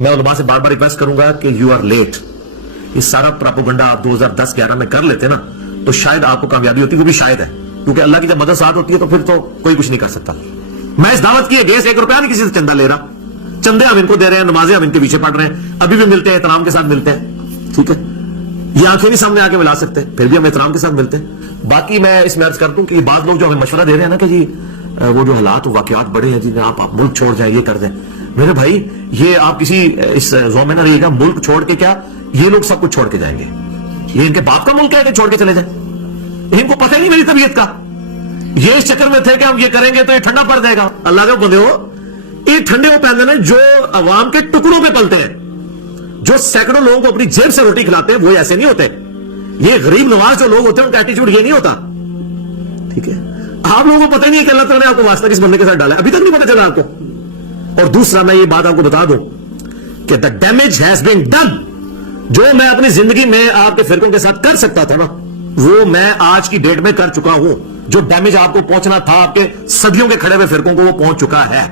मैं उलमा से बार बार रिक्वेस्ट करूंगा कि यू आर लेट। ये सारा प्रोपेगेंडा आप 2010-11 में कर लेते ना तो शायद आपको कामयाबी होती, वो भी शायद है, क्योंकि अल्लाह की जब मदद साथ होती है तो फिर तो कोई कुछ नहीं कर सकता। मैं इस दावत की गैस 1 रुपया नहीं किसी से चंदा ले रहा, चंदे हम इनको दे रहे हैं, नमाजें हम इनके पीछे पढ़ रहे हैं, अभी भी मिलते हैं, एहतराम के साथ मिलते हैं, ठीक है। ये आंखें नहीं सामने आके मिला सकते, फिर भी हम एहतराम के साथ मिलते हैं। बाकी मैं इसमें अर्ज कर दूं कि बाद लोग जो हमें मशवरा दे रहे हैं ना कि जी वो जो हालात वाकयात बड़े हैं जी, आप मुल्क छोड़ जाए, ये कर दें, मेरे भाई ये आप किसी इस जोन में ना रहिएगा, मुल्क छोड़ के क्या, ये लोग सब कुछ छोड़ के जाएंगे, ये इनके बाप का मुल्क है कि छोड़ के चले जाए, इनको पता नहीं मेरी तबीयत का, ये इस चक्कर में थे कि हम ये करेंगे तो ये ठंडा पड़ जाएगा। अल्लाह के बंदे हो, ये ठंडे वो पहनते हैं जो अवाम के टुकड़ों पे पलते हैं, जो सैकड़ों लोगों को अपनी जेब से रोटी खिलाते हैं, वो ऐसे नहीं होते। ये गरीब नवाज जो लोग होते हैं उनका एटीट्यूड ये नहीं होता, ठीक है। आप लोगों को पता ही नहीं है कि अल्लाह ताला ने आपको वास्ता किस बंदे के साथ डाला है, अभी तक नहीं पता चला आपको। और दूसरा मैं ये बात आपको बता दूं कि the damage has been done, जो मैं अपनी जिंदगी में आपके फिरकों के साथ कर सकता था ना, वो मैं आज की डेट में कर चुका हूं। जो डैमेज आपको पहुंचना था आपके सदियों के खड़े हुए फिरकों को, वो पहुंच चुका है।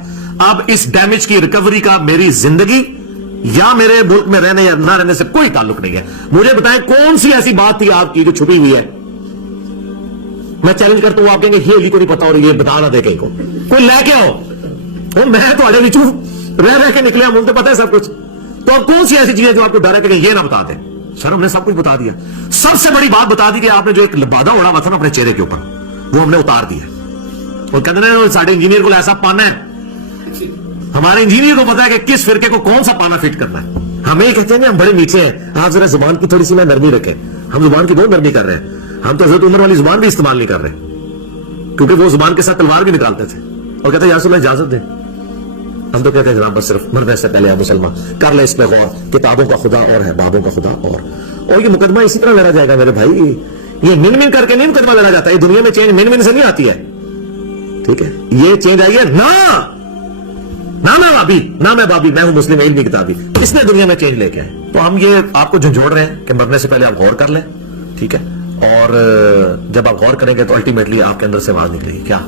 अब इस डैमेज की रिकवरी का मेरी जिंदगी या मेरे मुल्क में रहने या ना रहने से कोई ताल्लुक नहीं है। मुझे बताएं कौन सी ऐसी बात थी आपकी जो छुपी हुई है। मैं चैलेंज करता हूं, आप कहेंगे ये को नहीं पता और ये बता ना दे कहीं को, कोई लेके आओ। और मैं तो अड़े नीचू रह रह के निकले, मुझे पता है सब कुछ। तो अब कौन सी ऐसी चीजें जो आपको डर है कि ये ना बता दें? सर हमने सब कुछ बता दिया। सबसे बड़ी बात बता दी कि आपने जो एक बाधा उड़ा हुआ था ना अपने चेहरे के ऊपर, वो हमने उतार दिया। और कहते हैं साढ़े इंजीनियर को ऐसा पाना है, हमारे इंजीनियर को पता है कि किस फिरके को कौन सा पाना फिट करना है। हमें ये कहते हैं हम बड़े नीचे हैं, आप जरा जुबान की थोड़ी सी ना नरमी रखें। हम जुबान की बहुत नरमी कर रहे हैं, हम तो हजरत उमर वाली जुबान भी इस्तेमाल नहीं कर रहे, क्योंकि वो जुबान के साथ तलवार भी निकालते थे और कहते हैं या रसूल अल्लाह इजाजत दें। हम तो कहते हैं जनाब बस सिर्फ मरने से पहले मुसलमान कर ले इस पे गौर, किताबों का खुदा और है, बाबों का खुदा और ये मुकदमा इसी तरह लड़ा जाएगा मेरे भाई। ये मिन मिन करके नहीं मुकदमा लड़ा जाता है, दुनिया में चेंज मिन मिन से नहीं आती है, ठीक है। ये चेंज आई है ना मैं बाबी, ना मैं बाबी, मैं हूं मुस्लिम इल्मी किताबी, इसने दुनिया में चेंज लेके आए। तो हम ये आपको झंझोड़ रहे हैं कि मरने से पहले आप गौर कर लें, ठीक है। और जब आप गौर करेंगे तो अल्टीमेटली आपके अंदर से आवाज निकलेगी क्या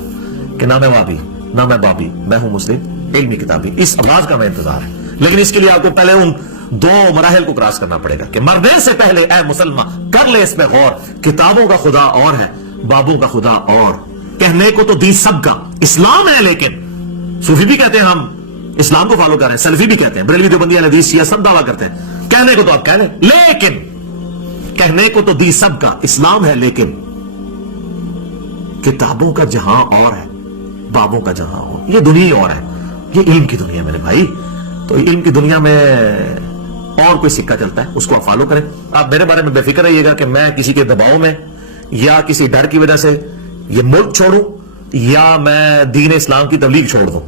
कि ना मैं बाबी, ना मैं बाबी, मैं हूं मुस्लिम इल्मी किताबी। इस आवाज का मैं इंतजार है, लेकिन इसके लिए आपको पहले उन 2 मराहिल को क्रॉस करना पड़ेगा कि मरने से पहले ऐ मुसलमान कर ले इसमें गौर, किताबों का खुदा और है, बाबों का खुदा और। कहने को तो दी सबका इस्लाम है, लेकिन सूफी भी कहते हैं हम इस्लाम को फॉलो कर रहे हैं, सलफी भी कहते हैं, बरेलवी देवबंदी अहले हदीस शिया सब दावा करते हैं। कहने को तो आप कह लें, लेकिन कहने को तो दी सबका इस्लाम है, लेकिन किताबों का जहां और है, बाबों का जहां और। ये दुनिया और है, ये इल्म की दुनिया मेरे भाई। तो इल्म की दुनिया में और कोई सिक्का चलता है, उसको आप फॉलो करें। आप मेरे बारे में बेफिक्र रहिएगा कि मैं किसी के दबाव में या किसी डर की वजह से ये मुल्क छोड़ूं या मैं दीन इस्लाम की तबलीग छोड़ दूं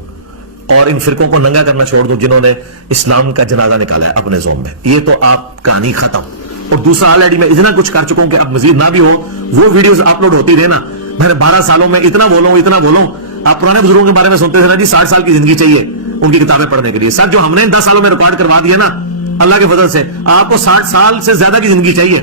और इन फिरकों को नंगा करना छोड़ दूं जिन्होंने इस्लाम का जनाजा निकाला है अपने जोन में। ये तो आप कहानी खत्म। और दूसरा ऑलरेडी मैं इतना कुछ कर चुका हूं कि अब मजीद ना भी हो, वो वीडियोस अपलोड होती रहे ना। मैंने 12 सालों में इतना बोलूं। आप पुराने बुजुर्गों के बारे में सुनते थे ना जी, 60 साल की जिंदगी चाहिए उनकी किताबें पढ़ने के लिए। सर जो हमने 10 सालों में रिकॉर्ड करवा दिया ना, अल्लाह के फजल से आपको 60 साल से ज्यादा की जिंदगी चाहिए,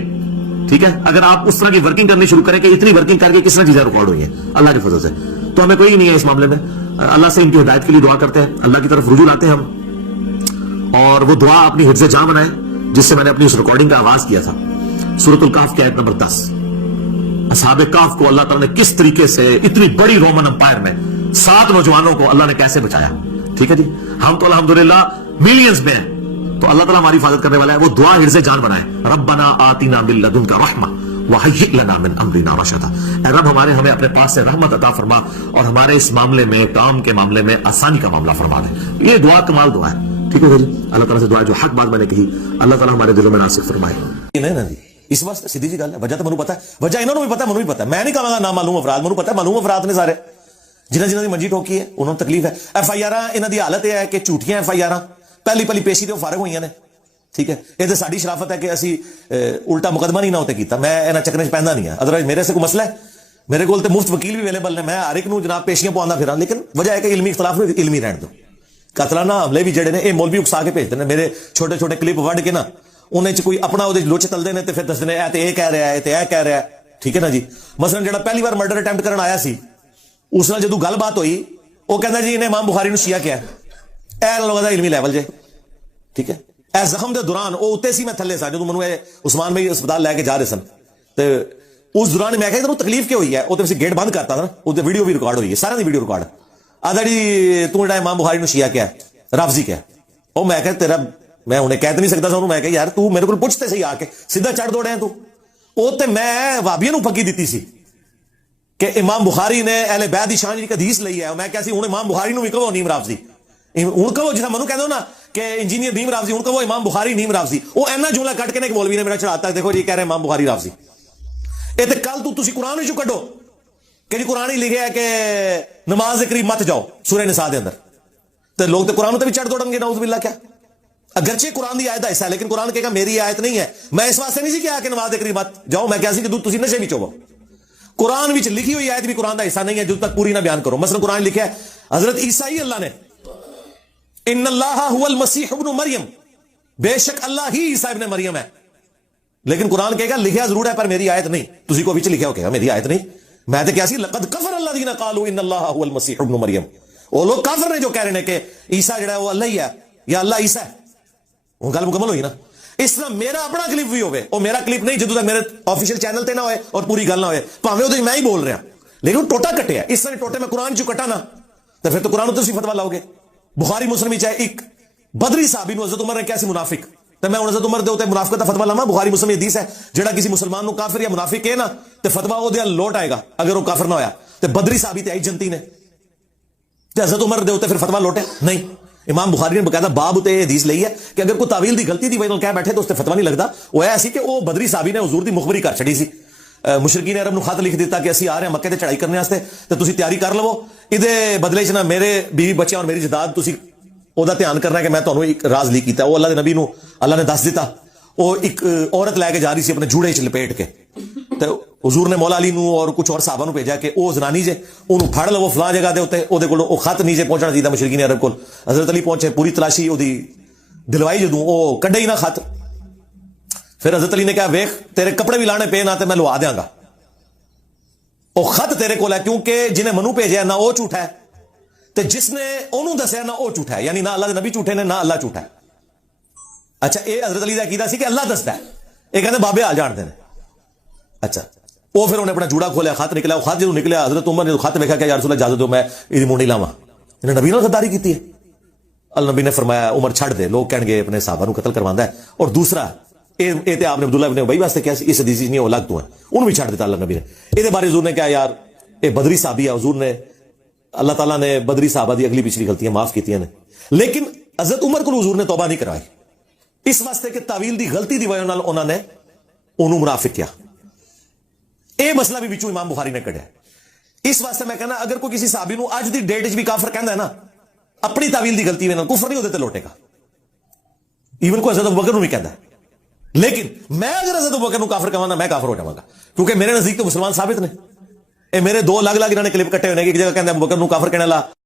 ठीक है। अगर आप उस तरह की वर्किंग करनी शुरू करें कि इतनी वर्किंग करके किस तरह चीजें रिकॉर्ड हुई है अल्लाह के फजल से, तो हमें कोई नहीं है इस मामले में। अल्लाह से इनकी हिदायत के लिए दुआ करते हैं, अल्लाह की तरफ रुजू लाते हैं हम, और वो दुआ अपनी हिफ्ज़े जान बनाए जिससे मैंने अपनी उस रिकॉर्डिंग का आगाज किया था। सूरतुल काफ की आयत नंबर 10। असहाबे काफ को अल्लाह ताला ने किस तरीके से इतनी बड़ी रोमन अंपायर में 7 नौजवानों को अल्लाह ने कैसे बचाया, ठीक है जी। हम तो अल्हम्दुलिल्लाह मिलियंस में हैं, तो अल्लाह ताला हमारी हिफाजत करने वाला है। वो दुआ हिफ्ज़े जान बनाए, रब्बना आतिना मिन लदुनका रहमा वहय्यि लना मिन अमरिना रशदा। ऐ रब हमें अपने पास से रहमत अता फरमा और हमारे इस मामले में, काम के मामले में आसानी का मामला फरमा दे। ये दुआ कमाल दुआ है, ठीक है जी। अल्लाह ताला से दुआ, जो हक बात मैंने कही अल्लाह ताला हमारे दिलों में नासिक फरमाए। नहीं ना जी, इस वास्ते सीधी जी गल है, वजह तो मैनू पता है, वजह इन्होंने भी पता है, मैनू भी पता है। मैं नहीं कहूंगा ना मालूम अफराद, मैनू पता है मालूम अफराद ने सारे जिन्हें की मंजी ठोकी है उन्होंने तकलीफ है। FIR इन्हां दी हालत यह है कि झूठियां FIR पहली पेशी तो फारग हुई ने, ठीक है। ये तो साडी शराफत है कि असी उल्टा मुकदमा नहीं ना होते कीता। मैं इन्हां चक्करां च पैंदा नहीं है, अदरवाइज मेरे से कोई मसला है, मेरे को मुफ्त वकील भी अवेलेबल ने, मैं हर एक नूं जनाब पेशियां पवांदा फिरां। लेकिन वजह है कि इल्मी इख्तलाफ में इल्मी रहने दो। कतलाना हमले भी जड़े ने ये मौलवी उकसा के भेजते हैं, मेरे छोटे छोटे क्लिप वढ़ के ना उन्हें कोई अपना लुच तलते हैं, फिर दसते हैं ये कह रहा है, ये कह रहा है, ठीक है ना जी। मसलन जो पहली बार मर्डर अटैम्प्ट करने आया सी, उस नाल जदों गलबात हुई, वो कहता जी इन्हें इमाम बुखारी नूं शिया क्या है, ए लोगों का इल्मी लैवल जे ٹھیک ہے. اے زخم دے دوران وہ اتنے سی میں تھلے سا جدوں مینوں عثمان بھائی اسپتال لے کے جا رہے سن تے اس دوران میں کہا تینوں تکلیف کیوں ہوئی ہے, وہ تو گیٹ بند کرتا تھا نا, وہ ویڈیو بھی ریکارڈ ہوئی ہے, سارا دی ویڈیو ریکارڈ. آدھا جی تو جڑا امام بخاری نو شیعہ کیا رافضی کیا, وہ میں کہ تیرا میں انہیں کہہ نہیں سکتا سا, میں کہ یار تو میرے کو پوچھتے سی آ کے سیدھا چڑھ دوڑے ہیں تو. وہ تے میں وابیاں نو پکی دیتی سی کہ امام بخاری نے اہل بیت دی شان دی حدیث لئی ہے, میں کہا سی ہن امام بخاری نو بھی کہو نیم رافضی, ہن کہو جس منو کہہ دو نا کہ انجینئر نیم رافضی, ہن کہو امام بخاری نیم رافضی. وہ اینا جملہ کٹ کے ایک مولوی نے میرا چڑھاتا ہے, دیکھو جی کہہ رہے امام بخاری رافضی. اے تے کل تو تسی قرآن وچوں کڈو کہ جی قرآن ہی لکھیا ہے کہ نماز قریب مت جاؤ سورہ نساء دے اندر, تے لوگ تے قرآن تے بھی چڑھ دوڑن گے نعوذ باللہ. کیا اگرچہ قرآن دی آیت ہے ایسا ہے, لیکن قرآن کہے گا میری آیت نہیں ہے. میں اس واسطے نہیں سی کہا کہ نماز قریب مت جاؤ, میں کہا سی کہ تسی نشے وچ ہوو. قرآن وچ لکھی ہوئی آیت بھی قرآن دا حصہ نہیں ہے جب تک پوری نہ بیان کرو. مثلا قرآن لکھا ہے حضرت عیسیٰ ہی اللہ نے ان اللہ هو المسیح ابن مریم, بے شک اللہ ہی عیسیٰ ابن مریم ہے, لیکن قرآن کہے گا لکھیا ضرور ہے پر میری آیت نہیں. تسی کو وچ لکھیا ہو کہا میری آیت نہیں. میں تے کیا سی لقد کفر الذین قالوا ان اللہ هو المسیح ابن مریم, وہ لوگ کافر نے جو کہہ رہے ہیں کہ عیسیٰ جڑا ہے وہ اللہ ہی ہے یا اللہ عیسیٰ ہے. وہ گل مکمل ہوئی نا. اس طرح میرا اپنا کلپ بھی ہوئے, وہ میرا کلپ نہیں جدوں تک میرے آفیشیل چینل تے نہ ہوئے اور پوری گل نہ ہوئے, پاویں وہ میں ہی بول رہا لیکن ٹوٹا کٹیا. اس طرح ٹوٹے میں قرآن چوں کٹا نا تو پھر تو قرآن تے فتوا لاؤ گے. بخاری مسلم چاہے ایک بدری صحابی نو حضرت عمر نے کیسی منافق, تو میں حضرت عمر دے اوتے منافقت دا فتوا لاواں. بخاری مسلم حدیث ہے جڑا کسی مسلمان نو کافر یا منافق کہے نا تے فتوا او دے لوٹ آئے گا اگر وہ کافر نہ ہویا. تے بدری صحابی تے آئی جنتی نے تے حضرت عمر دے اوتے پھر فتوا لوٹے نہیں. امام بخاری نے باقاعدہ باب تے حدیث لئی ہے کہ اگر کوئی تعویل دی غلطی دی وجہ نال کہہ بیٹھے تو اس تے فتوا نہیں لگدا. وہ ایسی کہ وہ بدری صحابی نے حضور دی مخبری کر چھڑی سی, مشرکین عرب نو خط لکھ دیتا کہ اسی آ رہے ہیں مکے تے چڑھائی کرنے واسطے تے تسی تیاری کر لو, ادے بدلے چ نہ میرے بیوی بچے اور میری جائیداد تسی او دا دھیان کرنا ہے کہ میں تانوں ایک راز لیک کیتا. وہ اللہ دے نبی نو اللہ نے دس دیتا. وہ ایک عورت لے کے جا رہی سی اپنے جوڑے چ لپیٹ کے, تے حضور نے مولا علی نو اور کچھ اور صحابہ نو بھیجا کہ او زنانی جے اونوں پھڑ لو فلاں جگہ دے اوتے او دے کول او خط نیچے پہنچنا چاہیے مشرکین عرب کول. حضرت علی پہنچے, پوری تلاشی او دی دلوائی جدوں او کڈے ہی نہ خط. پھر حضرت علی نے کہا ویکھ تیرے کپڑے بھی لانے پے نہ تے میں لوا دیاں گا, او خط تیرے کول ہے کیونکہ جنہیں منو بھیجیا نہ او جھوٹا ہے تے جس نے اونوں دسیا نہ او جھوٹا ہے, یعنی نہ اللہ دے نبی جھوٹے نے نہ اللہ جھوٹا ہے. اچھا اے حضرت علی دا عقیدہ سی کہ اللہ دستا ہے, اے کہندے بابے آ جانتے ہیں. اچھا وہ پھر انہیں اپنا جوڑا کھولیا, خط نکلا. وہ خط جو نکلیا حضرت عمر نے خط دیکھا کہ یا رسول اللہ اجازت دو میں یہ مونڈی لاواں, انہیں نبی نے غداری کی ہے. اللہ نبی نے فرمایا عمر چھڑ دے, لوگ کہیں گے اپنے صحابہ نو قتل کروانا ہے. اور دوسرا اے تے آپ نے عبداللہ ابن ابی واسطے کیا اس حدیث نہیں وہ الگ تو ہے, انہوں بھی چھڑ دیتا اللہ نبی نے. اے بارے حضور نے کہا یار اے بدری صحابی ہے, حضور نے اللہ تعالیٰ نے بدری صحابہ دی اگلی پچھلی غلطیاں معاف کیتیاں نے, لیکن حضرت عمر کو حضور نے توبہ نہیں کرائی اس واسطے کہ تعویل دی غلطی دی وجہ نال انہوں نے انہوں منافق کیا. اے مسئلہ بھی بچوں امام بخاری نے کڑیا. اس واسطے میں کہنا اگر کوئی کسی صحابی نو اج دی ڈیٹ وچ بھی کافر کہندا ہے نا اپنی تعویل دی غلطی وجہ کفر نہیں ہوتے تے لوٹے گا. ایون کو حضرت ابوبکر نو بھی کہندا ہے, لیکن میں اگر حضرت ابوبکر نو کافر کہواں میں کافر ہو جاواں گا کیونکہ میرے نزدیک تو مسلمان ثابت نے. اے میرے دو الگ الگ انہوں نے کلپ کٹے ہوئے ہیں, ایک جگہ کہندے ابوبکر نو کافر کہنے لا